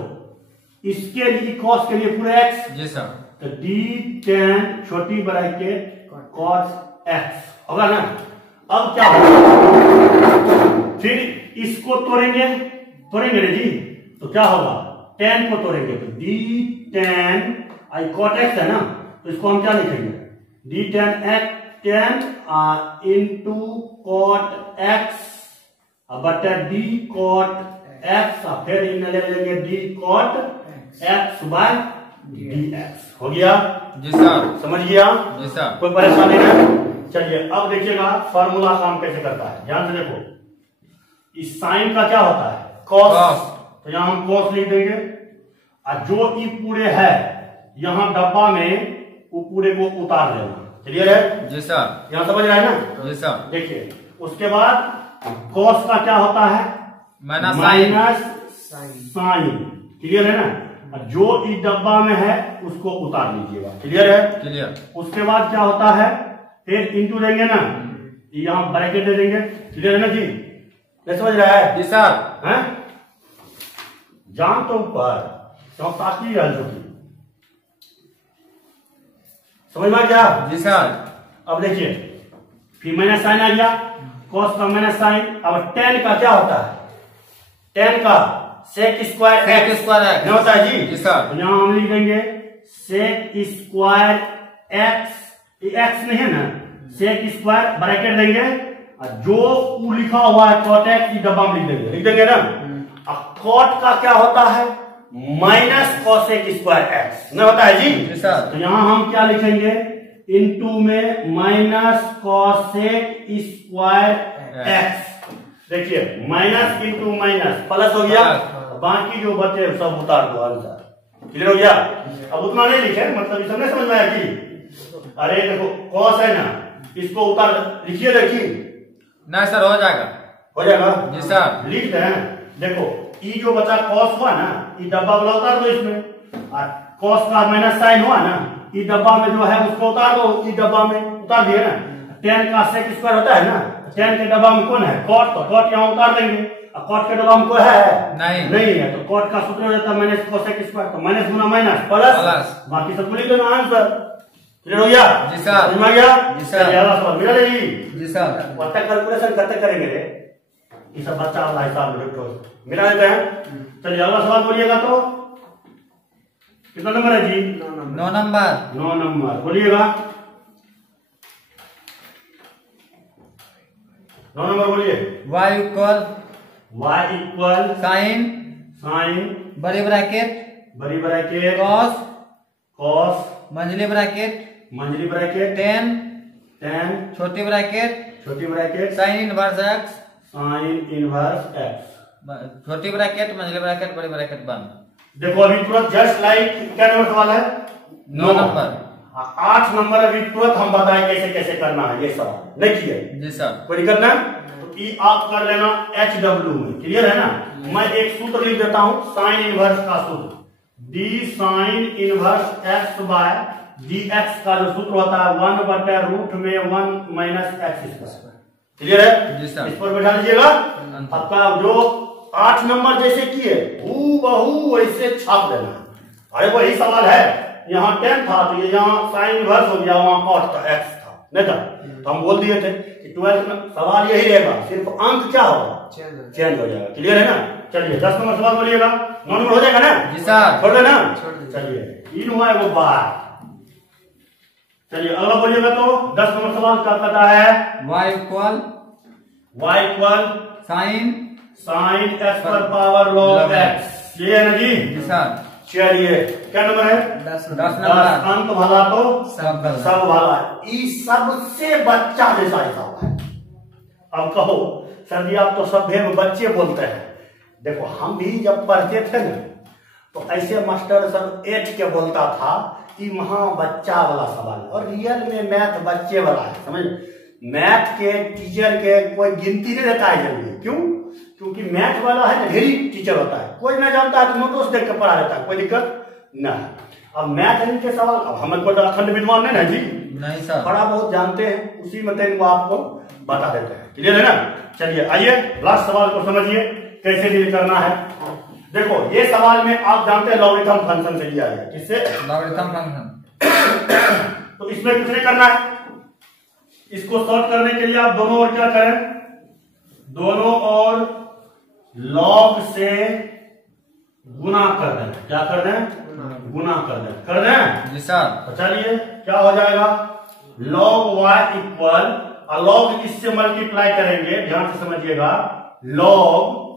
इसके लिए कॉस के लिए पूरे एक्स, जी सर, तो डी टेन छोटी ब्रैकेट कॉस एक्स होगा ना। अब क्या होगा, फिर इसको तोड़ेंगे ना जी, तो क्या होगा, टेन को तोड़ेंगे तो डी टेन आई कॉट एक्स है ना, तो इसको हम क्या लिखेंगे, d tan x tan into cot x बटा डी कॉट एक्स, फिर इन्हें ले लेंगे d cot x by D x. हो गया जी सर, समझ गया? जी सर। कोई परेशानी नहीं? चलिए अब देखिएगा फॉर्मूला काम कैसे करता है, ध्यान से देखो, इस साइन का क्या होता है, कॉस, तो यहां हम कॉस लिख देंगे, और जो ई पूरे है यहां डब्बा में वो पूरे को उतार देना। क्लियर है? जी सर। यहां समझ रहा है ना? जी सर। देखिए उसके बाद कॉस का क्या होता है, माइनस साइन। क्लियर है ना? और जो इस डब्बा में है उसको उतार लीजिएगा। क्लियर है? क्लियर। उसके बाद क्या होता है, फिर इंटू देंगे ना, यहां ब्रैकेट दे देंगे। क्लियर है ना जी? क्या समझ रहा है? जी सर। हैं? जान तो ऊपर तो ताकि समझ में क्या? जी सर। अब देखिए फिर माइनस साइन आ गया, कॉस का माइनस साइन। अब टेन का क्या होता है, टेन का सेक स्क्वायर एक्स नहीं होता है जी सर। तो यहां हम लिख देंगे सेक स्क्वायर एक्स, एक्स नहीं है ना, सेक स्क्वायर ब्रैकेट देंगे, और जो ऊ लिखा हुआ है कॉट एक्स इस डब्बा में लिख देंगे ना। अब कॉट का क्या होता है, माइनस कॉसेक स्क्वायर एक्स नहीं होता है जी सर। तो यहां हम क्या लिखेंगे, इनटू में माइनस कॉसेक स्क्वायर एक्स। देखिए माइनस इंटू माइनस प्लस हो गया, बाकी जो बचे सब उतार दो आंसर। क्लियर हो गया? अब उतना नहीं लिखे, मतलब इस नहीं समझ में आया कि अरे देखो कॉस है ना, इसको उतार लिखिए, देखिए नहीं सर, हो जाएगा, हो जाएगा जी सर। लिखते हैं, देखो ई जो बचा कॉस हुआ ना, ई डब्बा वाला उतार दो इसमें, और कॉस का माइनस साइन हुआ ना, ई डब्बा में जो है उसको उतार दो, ई डब्बा में उतार दिए ना। टेन का सेक स्क्वायर होता है ना, टेन के डब्बा में कौन है, कॉट, तो कॉट यहाँ उतार देंगे, और कॉट के डब्बा में कोई है नहीं है, तो कॉट का सूत्र हो जाता है माइनस कॉसेक स्क्वायर, तो माइनस गुना माइनस प्लस, बाकी सब लिख देना आंसर। क्लियर हो गया? जी सर। समझ में गया? जी सर। ज्यादा सवाल मिला नहीं जी सर, वरता कैलकुलेशन करते करेंगे रे, ये सब बच्चा वाला हिसाब में मिला देते हैं। चलिए अगला सवाल बोलिएगा, तो कितना नंबर है जी? 9 नंबर। 9 नंबर बोलिएगा, 9 नंबर बोलिए। y इक्वल साइन बड़ी ब्रैकेट कॉस मंझली ब्रैकेट टेन छोटी ब्रैकेट साइन इनवर्स एक्स छोटी ब्रैकेट मंझली ब्रैकेट बड़ी ब्रैकेट बंद। देखो अभी तुरंत जस्ट लाइक क्या नंबर सवाल है, 9 नंबर। 8 नंबर अभी तुरंत हम बताएं कैसे कैसे करना है, ये सवाल नहीं किया जी सर। कोई दिक्कत ना, तो ई आप कर लेना HW में। क्लियर है ना? मैं एक सूत्र लिख देता हूं, साइन इनवर्स का सूत्र, d sine inverse x by dx का जो सूत्र होता है 1 बटे रूट में 1 माइनस x²। क्लियर है? जी सर। इस पर बैठा लीजिएगा। आपका जो 8 नंबर जैसे किए हूबहू वैसे छाप देना। अरे वही सवाल है, यहाँ 10 था तो ये यहाँ साइन इनवर्स हो गया, वहां cot था, x था नहीं था, तो हम बोल दिए थे कि 12th में सवाल यही रहेगा, सिर्फ अंक क्या होगा, चेंज हो जाएगा। क्लियर है ना? चलिए 10 नंबर सवाल बोलिएगा। 9 नंबर हो जाएगा ना? जी सर। छोड़ देना। चलिए 3 हुआ है वो बार। चलिए अगला बोलिएगा। तो 10 नंबर सवाल क्या कहता है? y इक्वल साइन x पर पावर log x। ये है ना जी? जी सर। चलिए क्या नंबर है? 10 नंबर। अंक भला तो सब भला। इस सबसे बच्चा जैसा हिसाब है। अब कहो सर जी आप तो सभ्य में बच्चे बोलते हैं। देखो हम भी जब पढ़ते थे ना तो ऐसे मास्टर सर 8 के बोलता था कि वहां बच्चा वाला सवाल, और रियल में मैथ बच्चे वाला है। समझ? मैथ के टीचर के कोई गिनती नहीं रहता है जल्दी। क्यों? क्योंकि मैथ वाला है ना ढेरी टीचर होता है, कोई ना जानता है तो नोटोस देख के पढ़ा रहता है, कोई दिक्कत ना। अब मैथ के सवाल, अब हमें कोई अखंड विद्वान नहीं ना जी, नहीं सर, थोड़ा बहुत जानते हैं, उसी में वो आपको बता देते हैं। क्लियर है ना? चलिए आइए लास्ट सवाल को समझिए कैसे डील करना है। देखो ये सवाल में आप जानते हैं लॉगरिथम फंक्शन से लिया है। किससे? Logarithm function. तो इसमें कुछ नहीं करना है। इसको सॉल्व करने के लिए आप दोनों ओर क्या करें? दोनों ओर लॉग से गुना कर दें। क्या कर दें? गुना कर दें। कर दें? जी सर। तो चलिए क्या हो जाएगा? log y इक्वल, लॉग इससे मल्टीप्लाई करेंगे, ध्यान से समझिएगा, log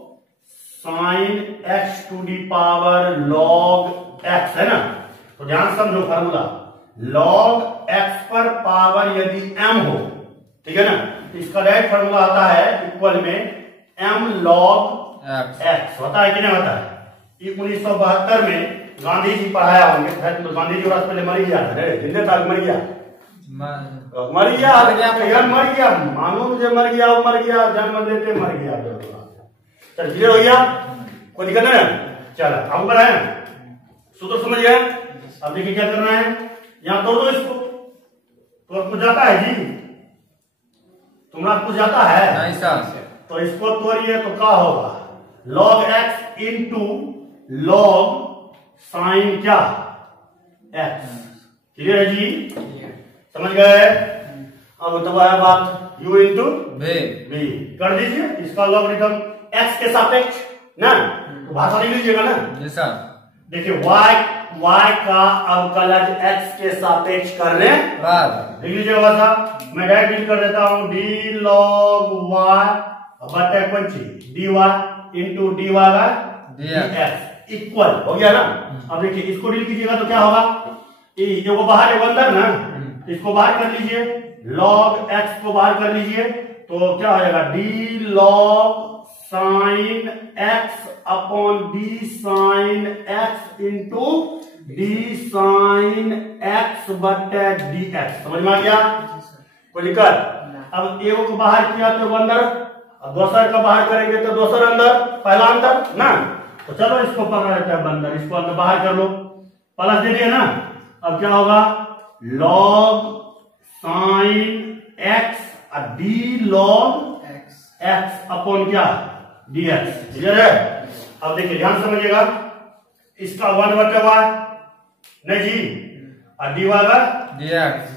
sine x to the power log x है ना। तो ध्यान समझो फार्मूला, log x पर पावर यदि m हो, ठीक है ना, तो इसका डायरेक्ट फार्मूला आता है इक्वल में m log x। होता है कि नहीं होता है? 1972 में गांधी जी पढ़ाया होंगे, तो गांधी जी पहले मर गया था, जिंदे था मर गया, मर गया, मानो मुझे मर गया, वो मर गया, जन्म देते मर गया। चल क्लियर हो गया? कोई दिक्कत है? चलो अब बढ़ा है, सूत्र समझ गया। अब देखिए क्या करना है, यहाँ तोड़ दो इसको। तो आपको जाता है जी? तुम्हारा कुछ जाता है? नहीं सर। तो इसको तोड़िए तो क्या होगा? log x into log sine क्या x। क्लियर है जी? समझ गए? अब तो है बात u इंटू v कर दीजिए। इसका लॉगरिथम x के सापेक्ष ना, तो भाषा लिख लीजिएगा ना। जी सर। देखिए y का अवकलज x के सापेक्ष करने लिख लीजिएगा भाषा। मैं डायरेक्ट लिख कर देता हूं d log y बटे कौन चीज dy इंटू dy का dx इक्वल हो गया ना। अब देखिए इसको डील कीजिएगा तो क्या होगा? ये वो बाहर है अंदर ना, इसको बाहर कर लीजिए, log x को बाहर कर लीजिए, तो क्या हो जाएगा? d log sine x upon d sine x into d sine x बटे dx। समझ में आ गया? कोई दिक्कत? अब एगो को बाहर किया तो वो अंदर, अब दूसरा का बाहर करेंगे तो दूसरा अंदर, पहला अंदर ना। तो चलो इसको पकड़ लेते हैं अंदर, इसको अंदर बाहर कर लो, प्लस दे दिए ना। अब क्या होगा? log sine x d log x upon क्या dx। क्लियर है? अब देखिए ध्यान समझिएगा, इसका 1 बटे y नहीं जी, और dy का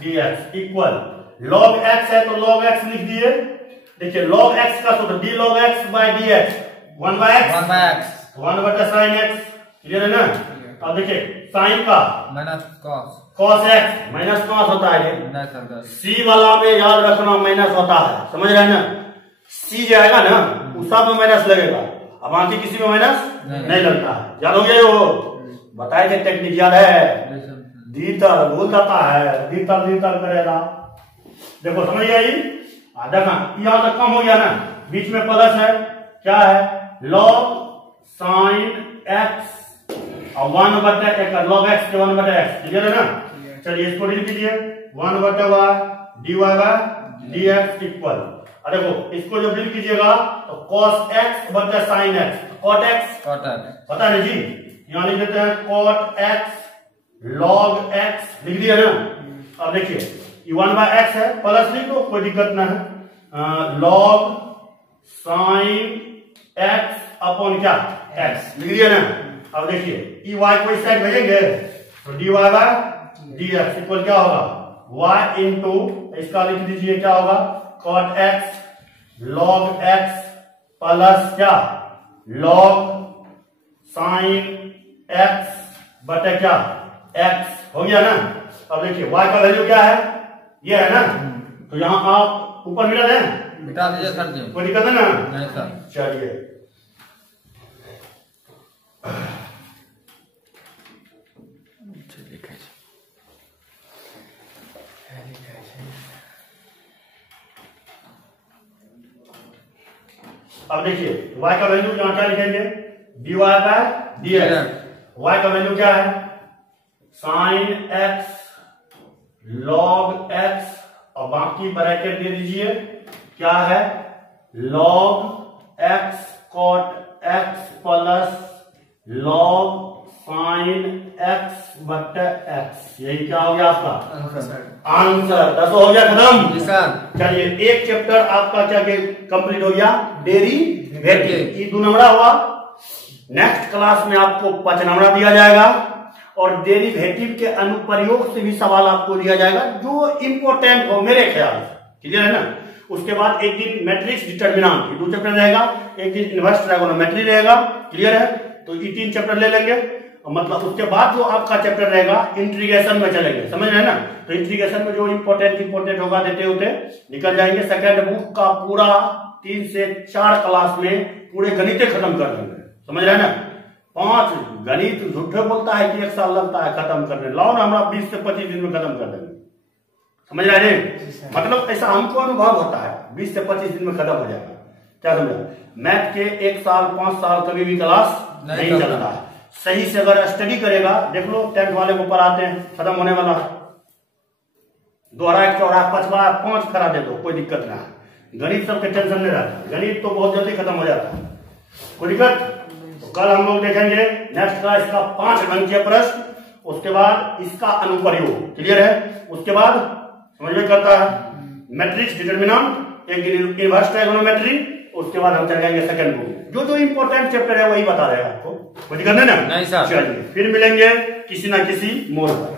dx इक्वल log x है तो log x लिख दिए। देखिए log x का सूत्र d log x by dx 1 by x 1 बटे साइन x। क्लियर है ना? अब देखिए साइन का minus cos x minus cos होता है, C वाला में याद रखना माइनस होता है। समझ रहे हैं ना? C जाएगा ना उस सब में माइनस लगेगा, अब बाकी किसी में माइनस नहीं लगता है। याद हो गया? वो बताए थे टेक्निक, याद है? दीतर भूल जाता है, दीतर करेगा। देखो समझ गया? देखा यहाँ तक कम हो गया ना, बीच में प्लस है, क्या है? log साइन x और 1 बटे एक log x के 1 बटे x। क्लियर है ना? चलिए इसको डील कीजिए, 1 बटे y dy का dx इक्वल, देखो इसको जब डील कीजिएगा तो cos x बटे साइन x, cot x पता है जी, यहाँ लिख देते हैं cot x log x लिख दिया ना। अब देखिए ये 1/x है, प्लस लिख दो कोई दिक्कत ना है, log sin x अपॉन क्या x लिख दिया ना। अब देखिए ई y को इस साइड भेजेंगे तो dy/dx इक्वल क्या होगा y इंटू इसका लिख दीजिए क्या होगा cot x log x plus क्या log sin x बटे क्या x हो गया ना। अब देखिए y का वैल्यू क्या है ये है ना, तो यहां आप ऊपर मिला दें, मिटा दीजिए सर जी। कोई दिक्कत है ना। नहीं सर। चलिए अब देखिए y का वैल्यू यहाँ क्या लिखेंगे dy/dx। y का वैल्यू क्या है sin x log x और बाकी ब्रैकेट दे दीजिए क्या है log x cot x plus log sin x बटे x। यही क्या हो गया आपका आंसर। 10 हो गया खत्म जी सर। चलिए एक चैप्टर आपका क्या कंप्लीट हो गया डेरिवेटिव, ये 2 नंबरा हुआ। नेक्स्ट क्लास में आपको 5 नंबरा दिया जाएगा और डेरिवेटिव के अनुप्रयोग से भी सवाल आपको दिया जाएगा जो इंपॉर्टेंट हो मेरे ख्याल से। क्लियर है ना। उसके बाद एक दिन मैट्रिक्स डिटर्मिनेंट ये 2 चैप्टर रहेगा, एक दिन इनवर्स ट्रायगोनोमेट्री रहेगा। क्लियर है, तो ये 3 चैप्टर ले लेंगे। मतलब उसके बाद जो आपका चैप्टर रहेगा इंटीग्रेशन में चलेंगे, समझ रहे हैं ना। तो इंटीग्रेशन में जो इंपॉर्टेंट होगा देते होते निकल जाएंगे। सेकंड बुक का पूरा 3 से 4 क्लास में पूरे गणित खत्म कर देंगे, समझ रहे हैं ना। 5 गणित झूठे बोलता है कि 1 साल लगता है खत्म करने, लाओ ना हमरा 20 से 25 दिन में खत्म कर देंगे, समझ रहे हैं। मतलब ऐसा हमको अनुभव होता है 20 से 25 दिन में खत्म हो जाएगा। क्या समझा, मैथ के 1 साल 5 साल कभी भी क्लास नहीं चलता है। सही से अगर स्टडी करेगा, देख लो 10th वाले को पढ़ाते हैं खत्म होने वाला, 2 1 4 5 5 करा दे दो कोई दिक्कत ना है। गणित सबके टेंशन नहीं रहता, गणित तो बहुत जल्दी खत्म हो जाता है, कोई दिक्कत। तो कल हम लोग देखेंगे नेक्स्ट क्लास का 5 अंकीय प्रश्न, उसके बाद इसका अनुप्रयोग। क्लियर है, उसके बाद समझ में करता है मैट्रिक्स डिटर्मिनेंट, एक इनवर्स ट्रायगोनोमेट्री, उसके बाद हम चल जाएंगे सेकंड बुक। जो इंपॉर्टेंट चैप्टर है वही बता रहे हैं आपको, कोई दिक्कत नहीं ना। नहीं सर। चलिए फिर मिलेंगे किसी ना किसी मोड़ पर।